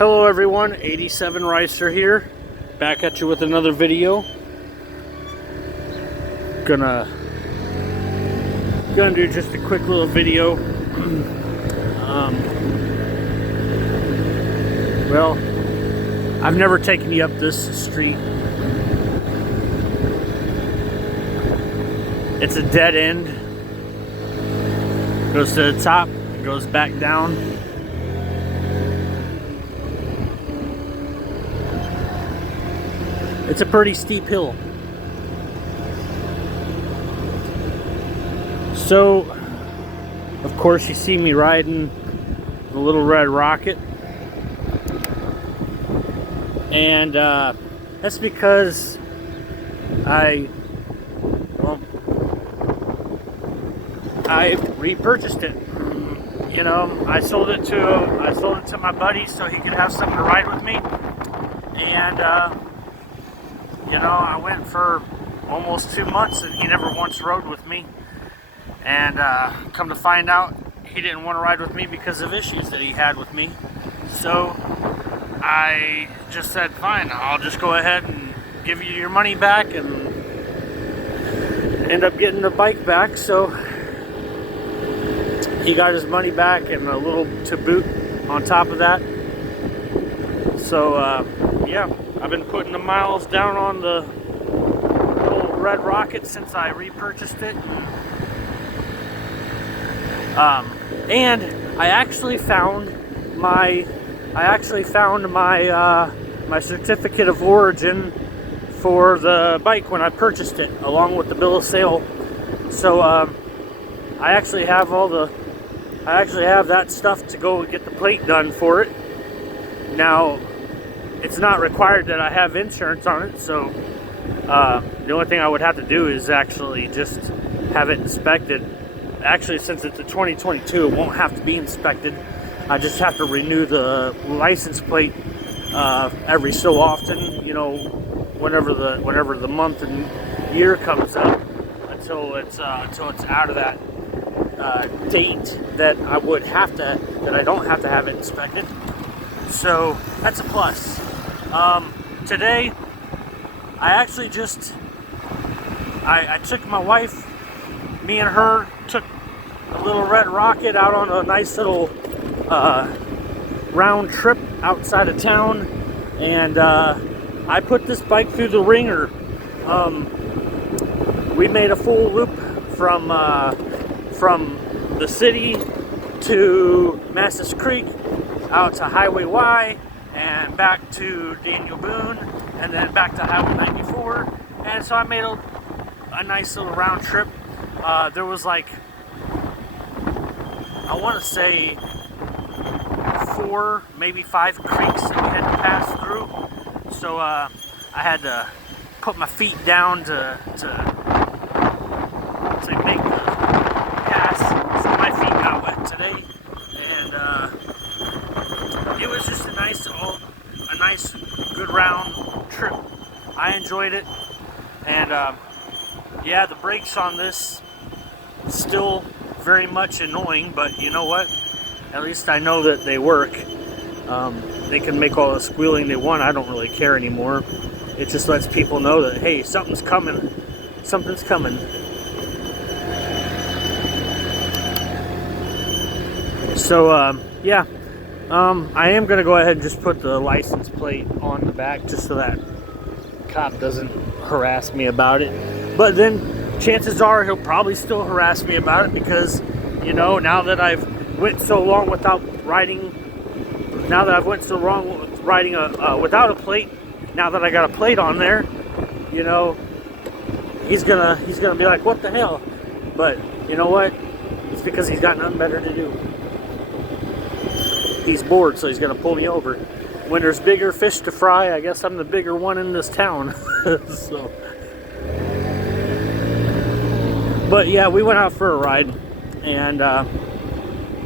Hello everyone, 87 Ricer here, back at you with another video. Gonna do just a quick little video. Well, I've never taken you up this street. It's a dead end. Goes to the top, goes back down. It's a pretty steep hill. So, of course, you see me riding the little red rocket. And that's because I repurchased it. You know, I sold it to my buddy so he could have something to ride with me. And you know, I went for almost 2 months and he never once rode with me. And come to find out, he didn't want to ride with me because of issues that he had with me. So I just said, fine, I'll just go ahead and give you your money back and end up getting the bike back. So he got his money back and a little to boot on top of that. So yeah, I've been putting the miles down on the little red rocket since I repurchased it. And I actually found my my certificate of origin for the bike when I purchased it, along with the bill of sale. So I actually have that stuff to go get the plate done for it. Now, it's not required that I have insurance on it, so the only thing I would have to do is actually just have it inspected. Actually, since it's a 2022, it won't have to be inspected. I just have to renew the license plate every so often, you know, whenever the month and year comes up, until it's out of that date that I don't have to have it inspected. So that's a plus. Today, I actually I took my wife, me and her took a little red rocket out on a nice little round trip outside of town, and I put this bike through the ringer. We made a full loop from the city to Massis Creek, out to Highway Y, and back to Daniel Boone, and then back to Highway 94. And so I made a nice little round trip. There was like, I want to say 4, maybe 5 creeks that we had to pass through. So I had to put my feet down to make the pass. So my feet got wet today, and it was just a nice good round trip. I enjoyed it, and yeah, the brakes on this still very much annoying, but you know what? At least I know that they work. They can make all the squealing they want. I don't really care anymore. It just lets people know that, hey, something's coming. Something's coming. So, yeah. I am going to go ahead and just put the license plate on the back just so that cop doesn't harass me about it. But then chances are he'll probably still harass me about it because, you know, now that I've went so long without riding, without a plate, now that I got a plate on there, you know, he's gonna be like, what the hell? But you know what? It's because he's got nothing better to do. He's bored, so he's gonna pull me over. When there's bigger fish to fry, I guess I'm the bigger one in this town. So, but yeah, we went out for a ride, and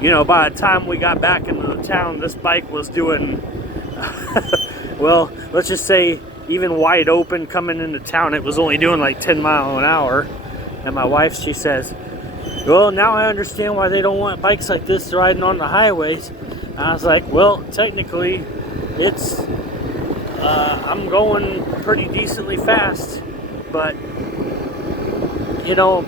you know, by the time we got back into the town, this bike was doing well, let's just say even wide open coming into town, it was only doing like 10 miles an hour. And my wife, she says, well, now I understand why they don't want bikes like this riding on the highways. And I was like, well, technically, it's I'm going pretty decently fast, but you know,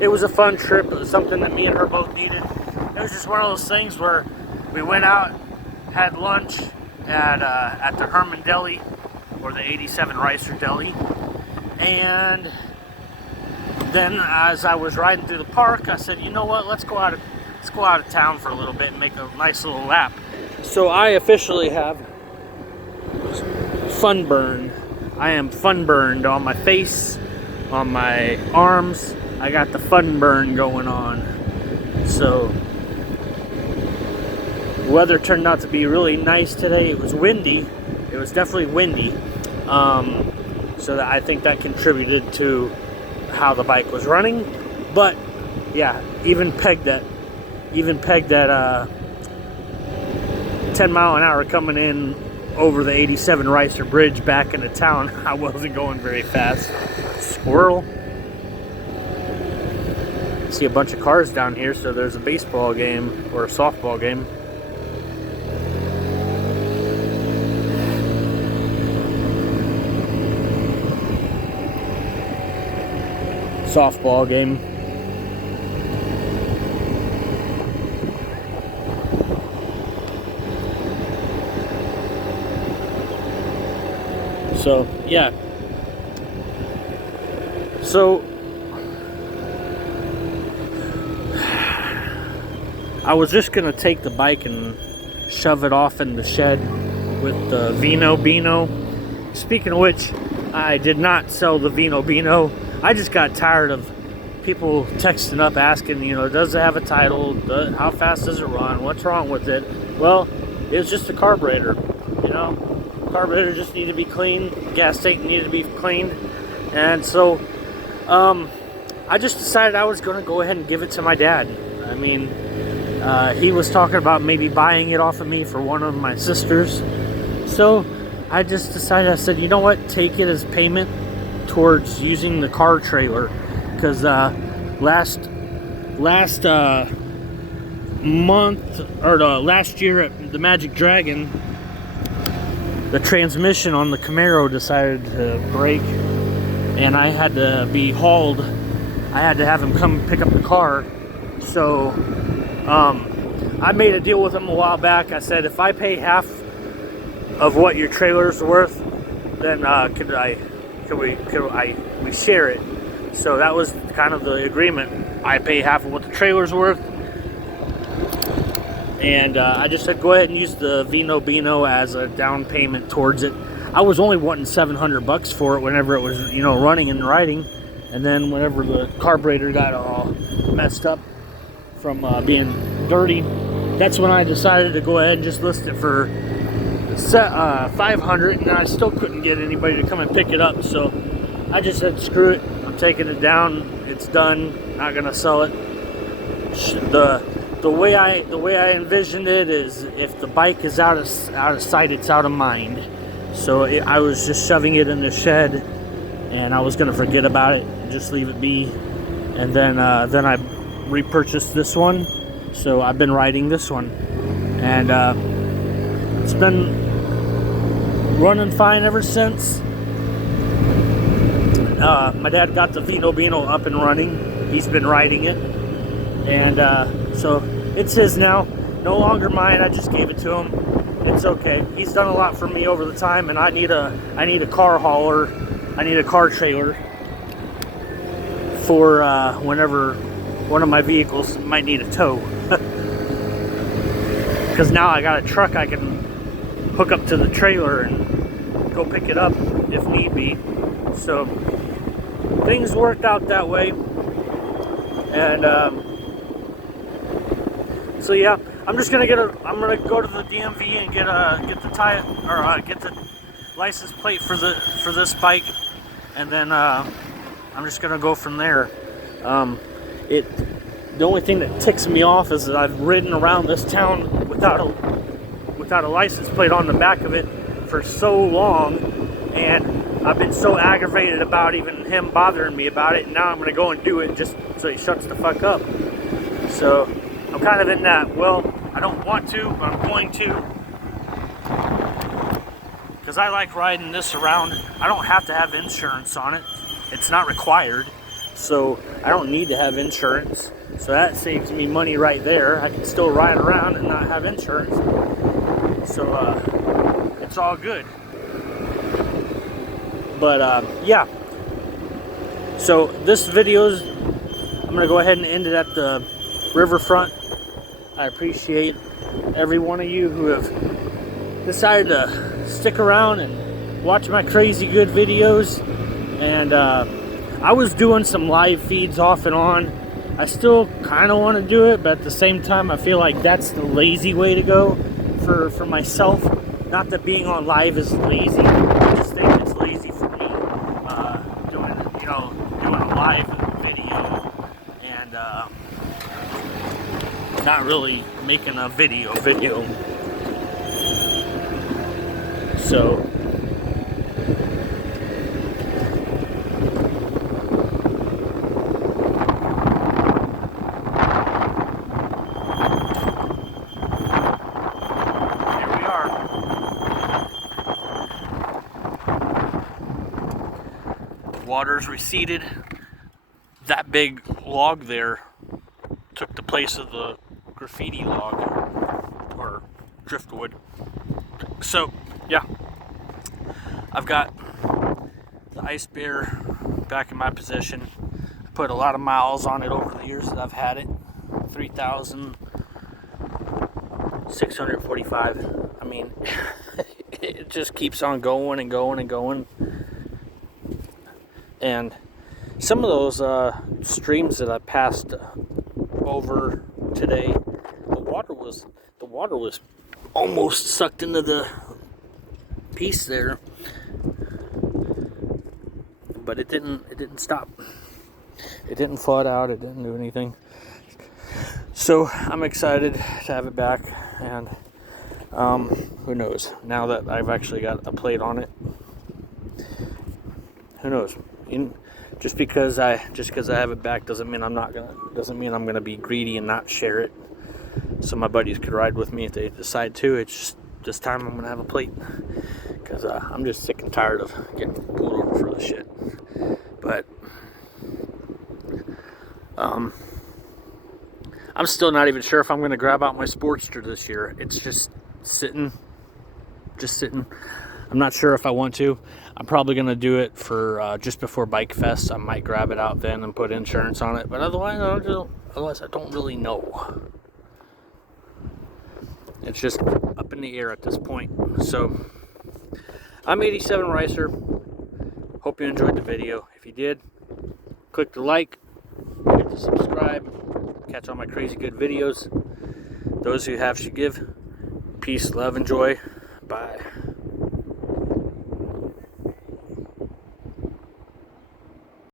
it was a fun trip. It was something that me and her both needed. It was just one of those things where we went out, had lunch at the Hermann Deli, or the 87 Ricer Deli, and then as I was riding through the park, I said, you know what, let's go out of town for a little bit and make a nice little lap. So I officially have fun burn. I am fun burned on my face, on my arms. I got the fun burn going on. So weather turned out to be really nice today. It was windy. It was definitely windy. So that I think that contributed to how the bike was running. But yeah, even pegged at 10 mile an hour coming in over the 87 Ricer Bridge back into town, I wasn't going very fast. Squirrel. See a bunch of cars down here, so there's a baseball game or a softball game. Softball game. So yeah. So I was just gonna take the bike and shove it off in the shed with the Vino Beano. Speaking of which, I did not sell the Vino Beano. I just got tired of people texting up asking, you know, does it have a title? How fast does it run? What's wrong with it? Well, it was just a carburetor, you know. Carburetor just needed to be cleaned. Gas tank needed to be cleaned. And so, I just decided I was going to go ahead and give it to my dad. I mean, he was talking about maybe buying it off of me for one of my sisters. So, I just decided, I said, you know what, take it as payment towards using the car trailer, because last month, or last year at the Magic Dragon, the transmission on the Camaro decided to break, and I had to be hauled. I had to have him come pick up the car. So I made a deal with him a while back. I said, if I pay half of what your trailer's worth, then could we share it? So that was kind of the agreement. I pay half of what the trailer's worth, and I just said go ahead and use the Vino Beano as a down payment towards it. I was only wanting $700 for it whenever it was, you know, running and riding, and then whenever the carburetor got all messed up from being dirty, that's when I decided to go ahead and just list it for $500, and I still couldn't get anybody to come and pick it up. So I just said, screw it, I'm taking it down. It's done. Not gonna sell it. The way I envisioned it is, if the bike is out of sight, it's out of mind. So I was just shoving it in the shed, and I was gonna forget about it and just leave it be. And then I repurchased this one. So I've been riding this one, and it's been running fine ever since. My dad got the Vino Beano up and running. He's been riding it, and so it's his now, no longer mine. I just gave it to him. It's okay. He's done a lot for me over the time, and I need a car hauler. I need a car trailer for whenever one of my vehicles might need a tow. Because now I got a truck I can hook up to the trailer and go pick it up if need be. So things worked out that way, and so yeah, I'm gonna go to the DMV and get the license plate for this bike, and then I'm just gonna go from there. The only thing that ticks me off is that I've ridden around this town without a license plate on the back of it for so long, and I've been so aggravated about even him bothering me about it, and now I'm going to go and do it just so he shuts the fuck up. So I'm kind of in that, well, I don't want to, but I'm going to. because I like riding this around. I don't have to have insurance on it. It's not required, so I don't need to have insurance. So that saves me money right there. I can still ride around and not have insurance. So it's all good. But yeah. So this video's, I'm gonna go ahead and end it at the riverfront. I appreciate every one of you who have decided to stick around and watch my crazy good videos. And I was doing some live feeds off and on. I still kind of want to do it, but at the same time I feel like that's the lazy way to go for myself. Not that being on live is lazy, I just think it's lazy for me, doing a live video and not really making a video. So water's receded. That big log there took the place of the graffiti log or driftwood. So yeah, I've got the Icebear back in my possession. I put a lot of miles on it over the years that I've had it. 3,645. I mean, it just keeps on going and going and going. And some of those streams that I passed over today, the water was almost sucked into the piece there, but it didn't stop. It didn't flood out. It didn't do anything. So I'm excited to have it back, and who knows? Now that I've actually got a plate on it, who knows? Just because I have it back doesn't mean I'm gonna be greedy and not share it. So my buddies could ride with me if they decide to. It's just this time I'm gonna have a plate because I'm just sick and tired of getting pulled over for this shit. But I'm still not even sure if I'm gonna grab out my Sportster this year. It's just sitting. I'm not sure if I want to. I'm probably going to do it for just before Bike Fest. I might grab it out then and put insurance on it. But otherwise, I don't really know. It's just up in the air at this point. So, I'm 87 Ricer. Hope you enjoyed the video. If you did, click the like, hit the subscribe, catch all my crazy good videos. Those who have should give. Peace, love, and joy. Bye.